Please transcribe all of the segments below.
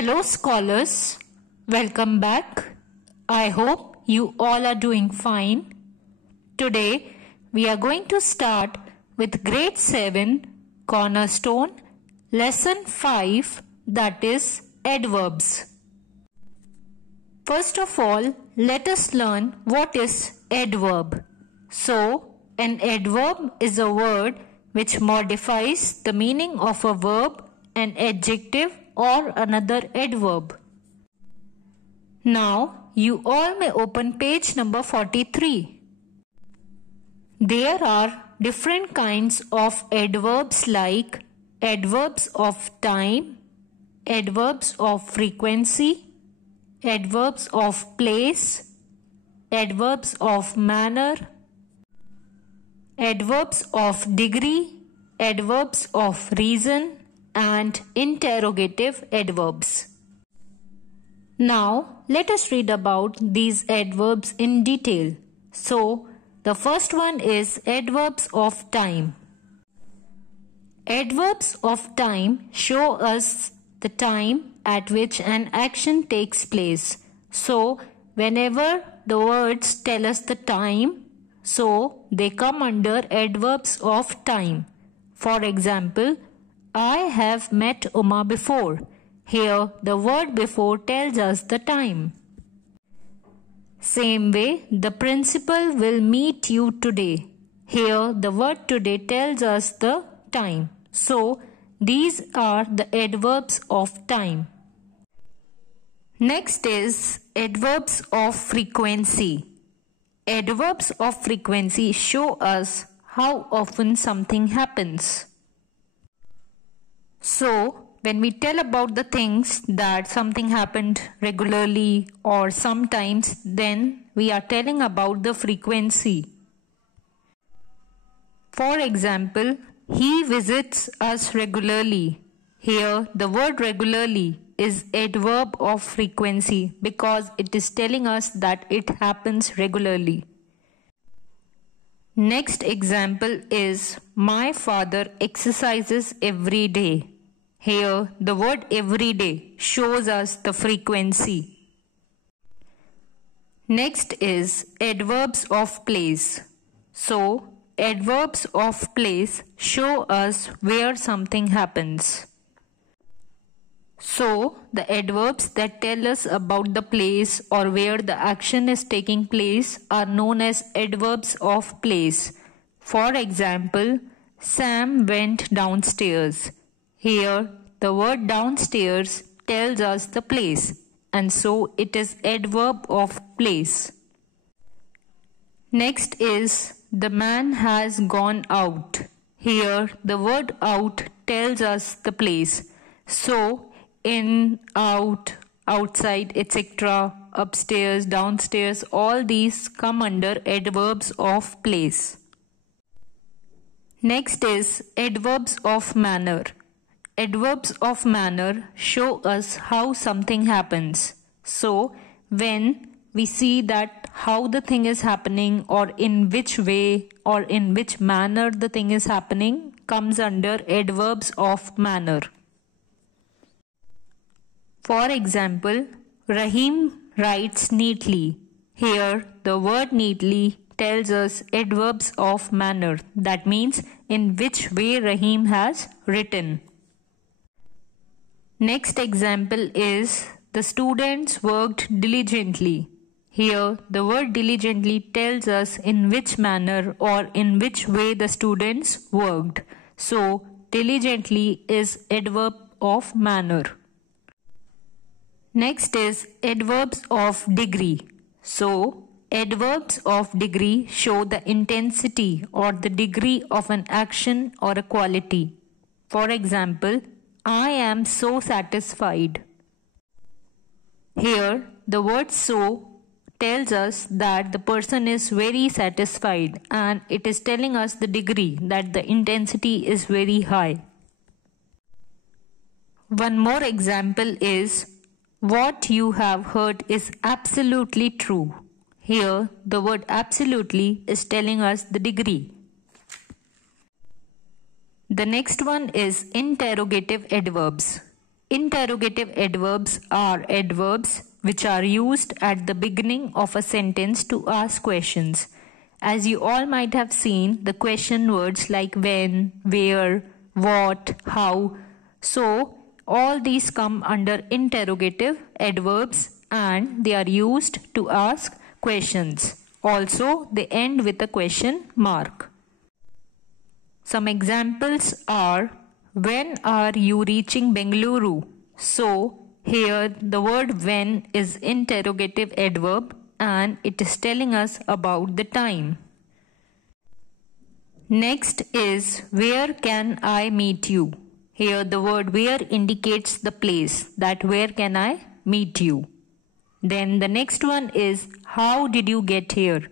Hello scholars, welcome back. I hope you all are doing fine. Today we are going to start with grade 7 cornerstone lesson 5, that is adverbs. First of all, let us learn what is adverb. So, an adverb is a word which modifies the meaning of a verb, an adjective or another adverb. Now, you all may open page number 43. There are different kinds of adverbs like adverbs of time, adverbs of frequency, adverbs of place, adverbs of manner, adverbs of degree, adverbs of reason, and interrogative adverbs. Now, let us read about these adverbs in detail. So, the first one is adverbs of time. Adverbs of time show us the time at which an action takes place. So, whenever the words tell us the time, so they come under adverbs of time. For example, I have met Uma before. Here, the word before tells us the time. Same way, the principal will meet you today. Here, the word today tells us the time. So, these are the adverbs of time. Next is adverbs of frequency. Adverbs of frequency show us how often something happens. So, when we tell about the things that something happened regularly or sometimes, then we are telling about the frequency. For example, he visits us regularly. Here, the word regularly is adverb of frequency because it is telling us that it happens regularly. Next example is my father exercises every day. Here, the word every day shows us the frequency. Next is adverbs of place. So, adverbs of place show us where something happens. So, the adverbs that tell us about the place or where the action is taking place are known as adverbs of place. For example, Sam went downstairs. Here, the word downstairs tells us the place, and so it is adverb of place. Next is the man has gone out. Here, the word out tells us the place. So, in, out, outside, etc., upstairs, downstairs, all these come under adverbs of place. Next is adverbs of manner. Adverbs of manner show us how something happens. So, when we see that how the thing is happening or in which way or in which manner the thing is happening comes under adverbs of manner. For example, Rahim writes neatly. Here, the word neatly tells us adverbs of manner. That means in which way Rahim has written. Next example is the students worked diligently. Here, the word diligently tells us in which manner or in which way the students worked. So, diligently is adverb of manner. Next is adverbs of degree. So, adverbs of degree show the intensity or the degree of an action or a quality. For example, I am so satisfied. Here, the word so tells us that the person is very satisfied and it is telling us the degree, that the intensity is very high. One more example is what you have heard is absolutely true. Here, the word absolutely is telling us the degree. The next one is interrogative adverbs. Interrogative adverbs are adverbs which are used at the beginning of a sentence to ask questions. As you all might have seen, the question words like when, where, what, how. So, all these come under interrogative adverbs and they are used to ask questions. Also, they end with a question mark. Some examples are, when are you reaching Bengaluru? So, here the word when is interrogative adverb and it is telling us about the time. Next is, where can I meet you? Here the word where indicates the place, that where can I meet you. Then the next one is, how did you get here?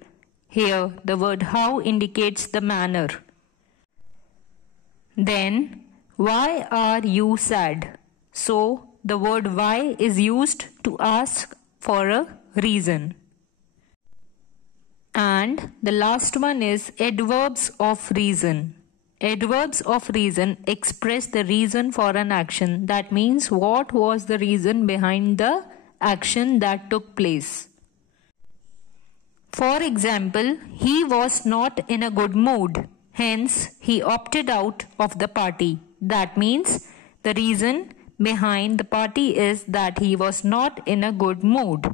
Here the word how indicates the manner. Then, why are you sad? So, the word why is used to ask for a reason. And the last one is adverbs of reason. Adverbs of reason express the reason for an action. That means what was the reason behind the action that took place. For example, he was not in a good mood. Hence, he opted out of the party. That means the reason behind the party is that he was not in a good mood.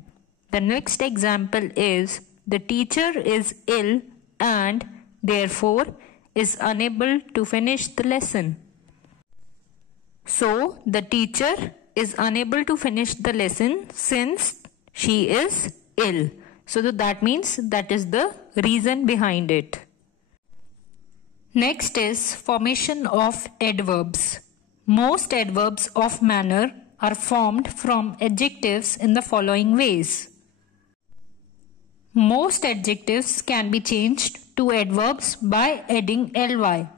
The next example is, the teacher is ill and therefore is unable to finish the lesson. So, the teacher is unable to finish the lesson since she is ill. So, that means that is the reason behind it. Next is formation of adverbs. Most adverbs of manner are formed from adjectives in the following ways. Most adjectives can be changed to adverbs by adding ly.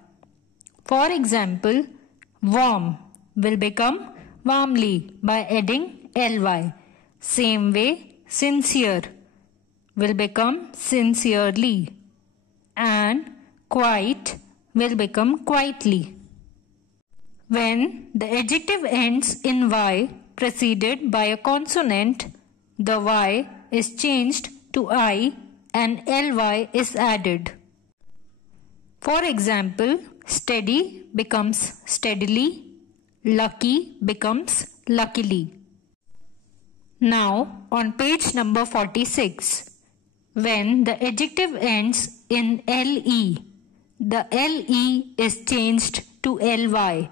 For example, warm will become warmly by adding ly. Same way, sincere will become sincerely, and quiet will become quietly. When the adjective ends in y preceded by a consonant, the y is changed to I and ly is added. For example, steady becomes steadily, lucky becomes luckily. Now, on page number 46, when the adjective ends in le, the le is changed to ly.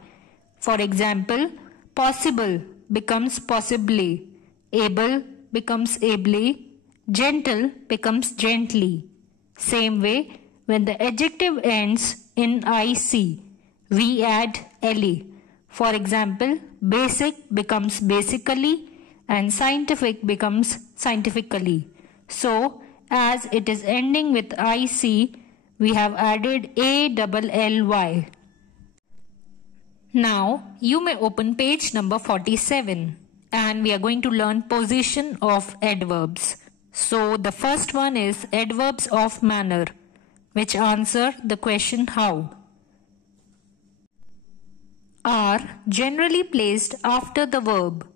For example, possible becomes possibly, able becomes ably, gentle becomes gently. Same way, when the adjective ends in ic, we add le. For example, basic becomes basically and scientific becomes scientifically. So, as it is ending with ic, we have added ally. Now, you may open page number 47 and we are going to learn position of adverbs. So, the first one is adverbs of manner, which answer the question how. Are generally placed after the verb.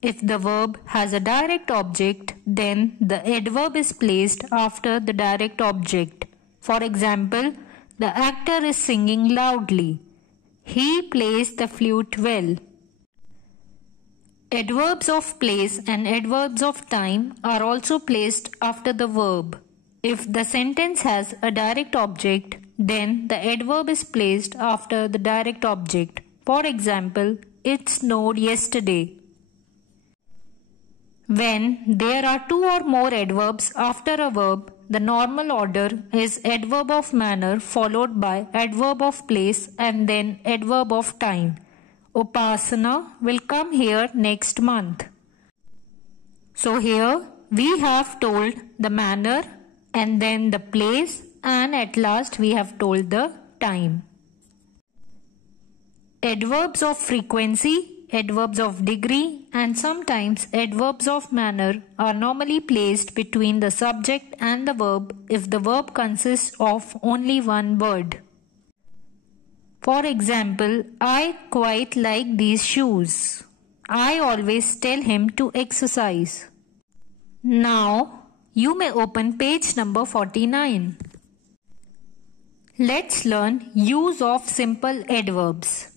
If the verb has a direct object, then the adverb is placed after the direct object. For example, the actor is singing loudly. He plays the flute well. Adverbs of place and adverbs of time are also placed after the verb. If the sentence has a direct object, then the adverb is placed after the direct object. For example, it snowed yesterday. When there are two or more adverbs after a verb, the normal order is adverb of manner followed by adverb of place and then adverb of time. Upasana will come here next month. So here we have told the manner and then the place and at last we have told the time. Adverbs of frequency, adverbs of degree and sometimes adverbs of manner are normally placed between the subject and the verb if the verb consists of only one word. For example, I quite like these shoes. I always tell him to exercise. Now, you may open page number 49. Let's learn use of simple adverbs.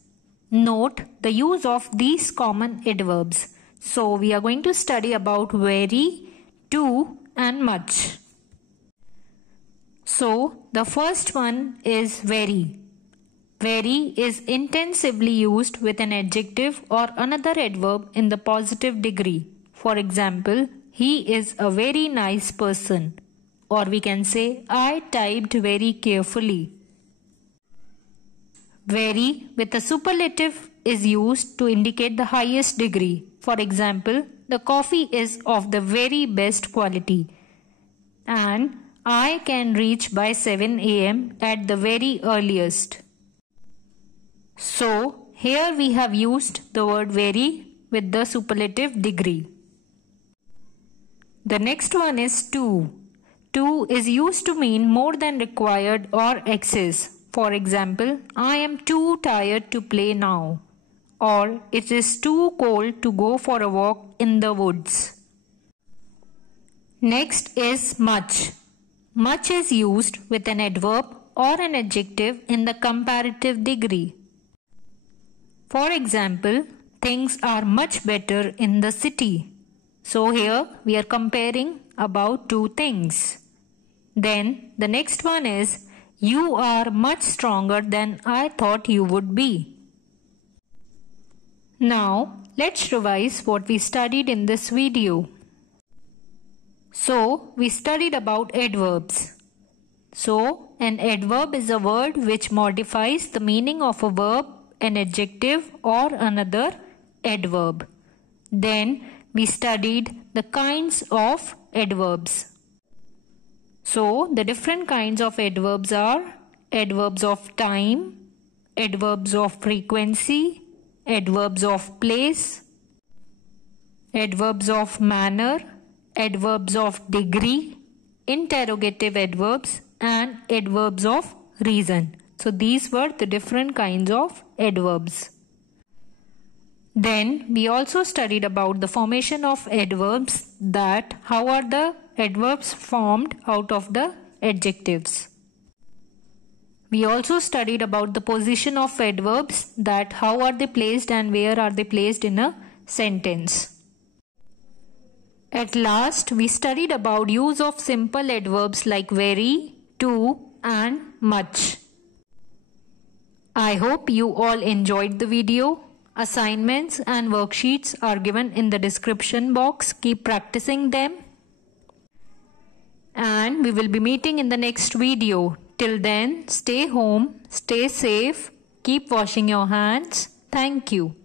Note the use of these common adverbs. So, we are going to study about very, to and much. So, the first one is very. Very is intensively used with an adjective or another adverb in the positive degree. For example, he is a very nice person. Or we can say, I typed very carefully. Very with a superlative is used to indicate the highest degree. For example, the coffee is of the very best quality. And I can reach by 7 a.m. at the very earliest. So, here we have used the word very with the superlative degree. The next one is to. To is used to mean more than required or excess. For example, I am too tired to play now. Or it is too cold to go for a walk in the woods. Next is much. Much is used with an adverb or an adjective in the comparative degree. For example, things are much better in the city. So here we are comparing about two things. Then the next one is, you are much stronger than I thought you would be. Now let's revise what we studied in this video. So we studied about adverbs. So an adverb is a word which modifies the meaning of a verb, an adjective or another adverb. Then we studied the kinds of adverbs. So, the different kinds of adverbs are adverbs of time, adverbs of frequency, adverbs of place, adverbs of manner, adverbs of degree, interrogative adverbs and adverbs of reason. So, these were the different kinds of adverbs. Then, we also studied about the formation of adverbs, that how are the adverbs formed out of the adjectives. We also studied about the position of adverbs, that how are they placed and where are they placed in a sentence. At last, we studied about use of simple adverbs like very, to and much. I hope you all enjoyed the video. Assignments and worksheets are given in the description box. Keep practicing them. And we will be meeting in the next video. Till then, stay home, stay safe, keep washing your hands. Thank you.